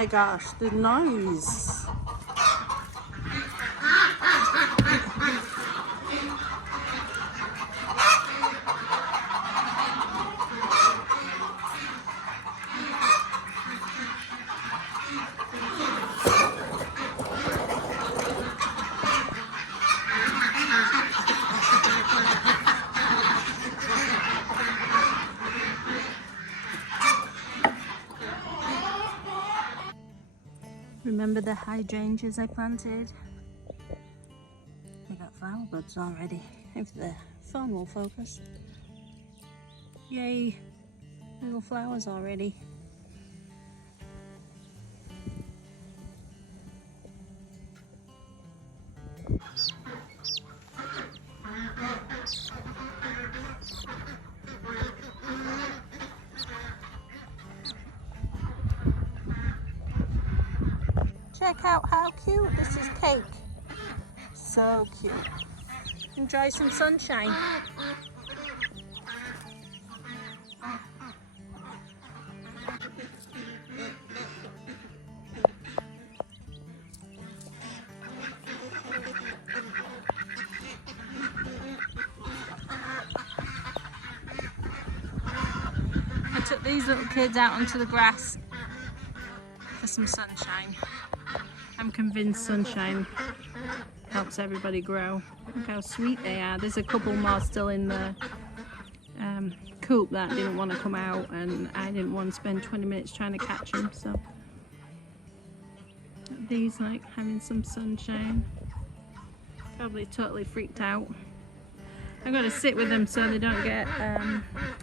my gosh, the noise. Remember the hydrangeas I planted? They got flower buds already. If the phone will focus. Yay! Little flowers already. Check out how cute this is, Cake. So cute. Enjoy some sunshine. I took these little kids out onto the grass for some sunshine. I'm convinced sunshine helps everybody grow. Look how sweet they are. There's a couple more still in the coop that didn't want to come out, and I didn't want to spend 20 minutes trying to catch them, so these like having some sunshine. Probably totally freaked out. I've got to sit with them so they don't get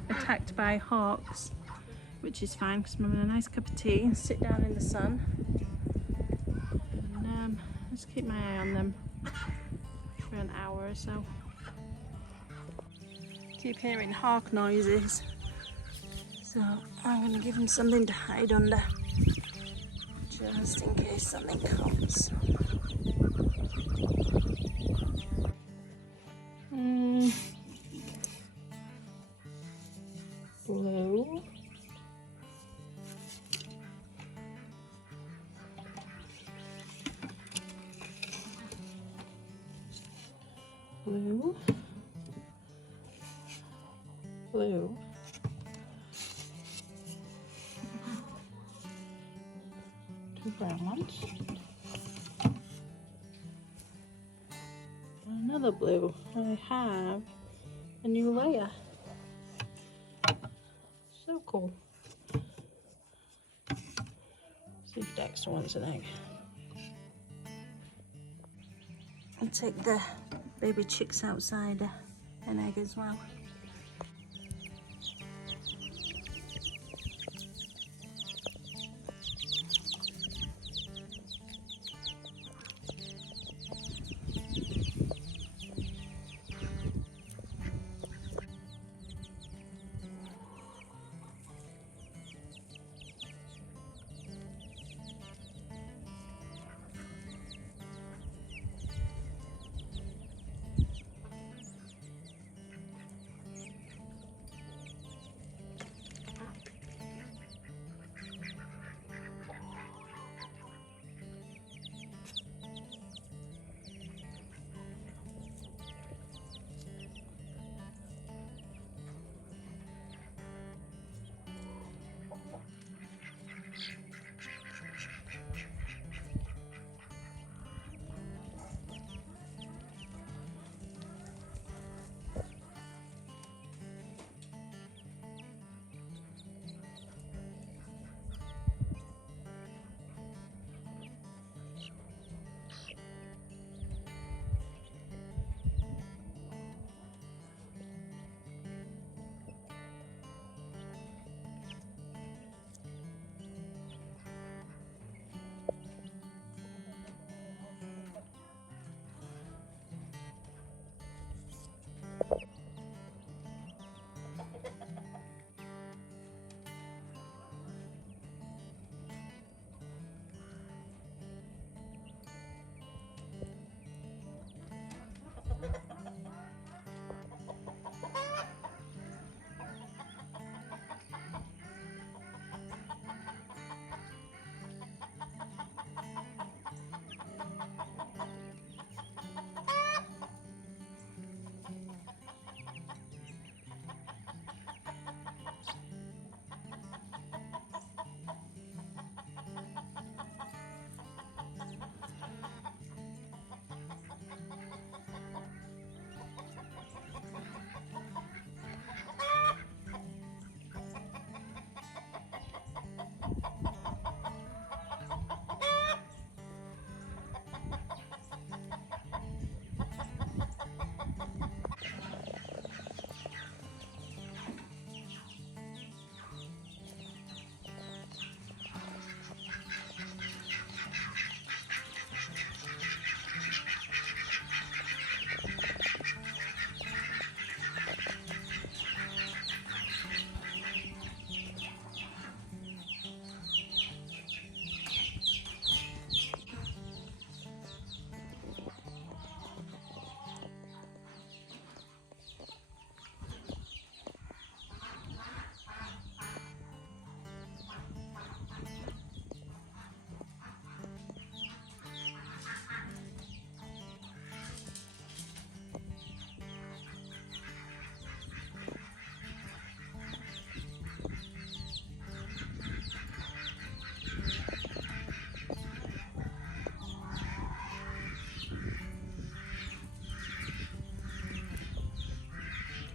attacked by hawks, which is fine because I'm having a nice cup of tea and sit down in the sun. And just keep my eye on them for an hour or so. Keep hearing hawk noises, so I'm going to give them something to hide under, just in case something comes. Blue. Blue. Blue. Two brown ones. Another blue. I have a new layer. So cool. See if Dexter wants an egg. I'll take the baby chicks outside an egg as well.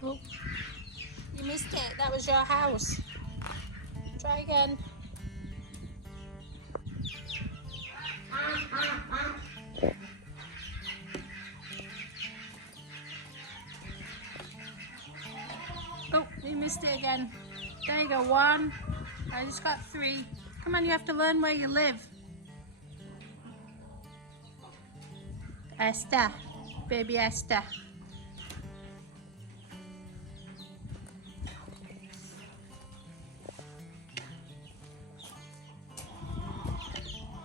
Oh, you missed it. That was your house. Try again. Oh, you missed it again. There you go, 1. I just got 3. Come on, you have to learn where you live. Esther, baby Esther.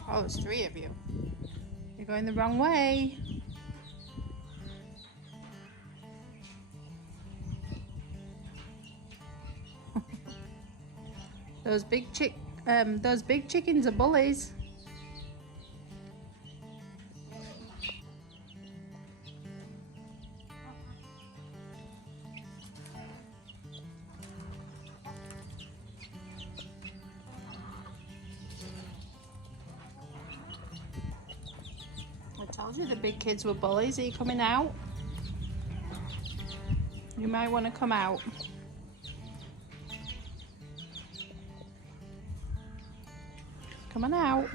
Oh, there's 3 of you. You're going the wrong way. Those big chickens are bullies. I told you the big kids were bullies. Are you coming out? You might want to come out. Come on out.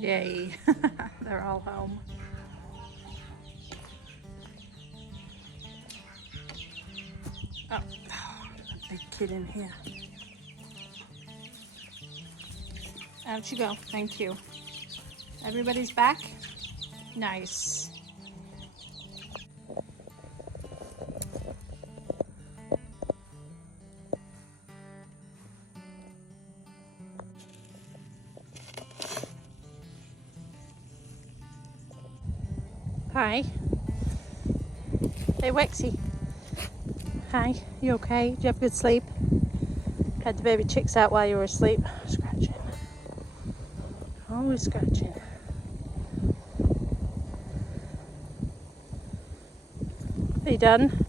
Yay, they're all home. Oh, a big kid in here. Out you go, thank you. Everybody's back? Nice. Hi. Hey Wexy. Hi, you okay? Did you have a good sleep? Had the baby chicks out while you were asleep. Scratching. Always scratching. Are you done?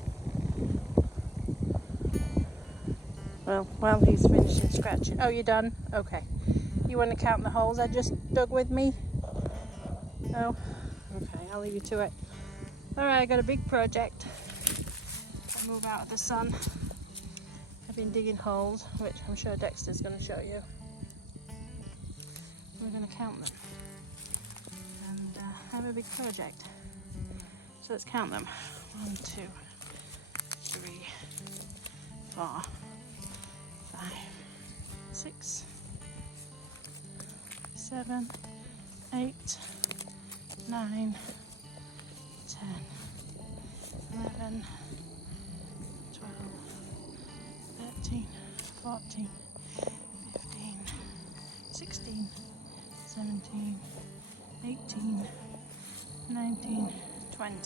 Well, while he's finishing scratching. Oh, you're done? Okay. You want to count the holes I just dug with me? No? Okay, I'll leave you to it. Alright, I got a big project. I move out of the sun. I've been digging holes, which I'm sure Dexter's going to show you. We're going to count them. And I have a big project. So let's count them. 1, 2, 3, 4, 5, 6, 7, 8, 9, 10, 11, 12, 13, 14, 15, 16, 17, 18, 19, 20,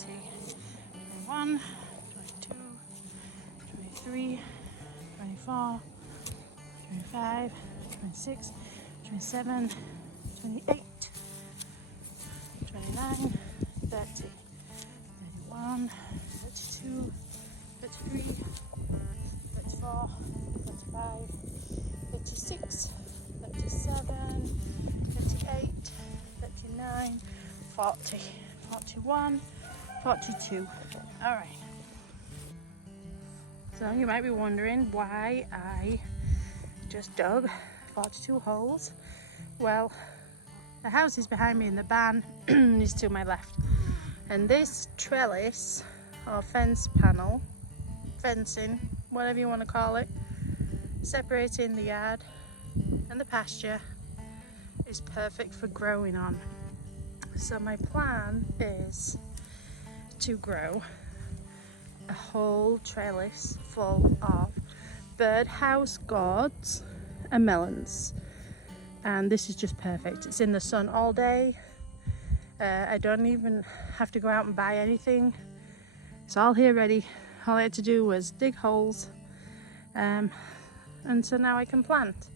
21, 22, 23, 24, 25, 26, 27, 28, 29, 30, 31, 32, 33, 34, 35, 36, 37, 38, 39, 40, 41, 42. Alright. So you might be wondering why I just dug 42 holes. Well, the house is behind me and the barn is to my left. And this trellis or fence panel, fencing, whatever you want to call it, separating the yard and the pasture is perfect for growing on. So my plan is to grow a whole trellis full of birdhouse gourds and melons. And this is just perfect. It's in the sun all day. I don't even have to go out and buy anything. It's all here ready. All I had to do was dig holes and so now I can plant.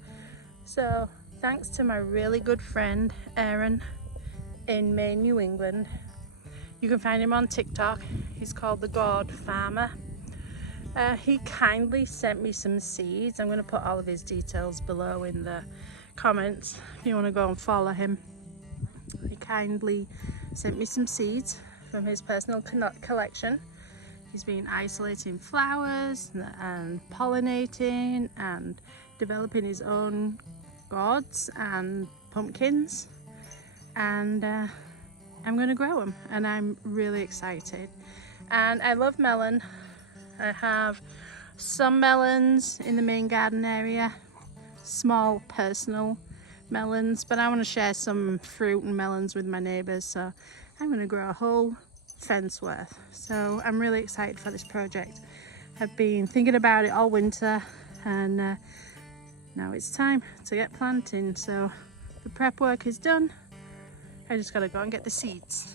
So thanks to my really good friend Aaron in Maine, New England. You can find him on TikTok. He's called the Gourd Farmer. He kindly sent me some seeds. I'm going to put all of his details below in the comments if you want to go and follow him. He kindly sent me some seeds from his personal collection. He's been isolating flowers and pollinating and developing his own gourds and pumpkins, and I'm going to grow them, and I'm really excited. And I love melon. I have some melons in the main garden area, small personal melons, but I want to share some fruit and melons with my neighbours, so I'm going to grow a whole fence worth. So I'm really excited for this project. I've been thinking about it all winter, and now it's time to get planting. So the prep work is done. I just got to go and get the seeds.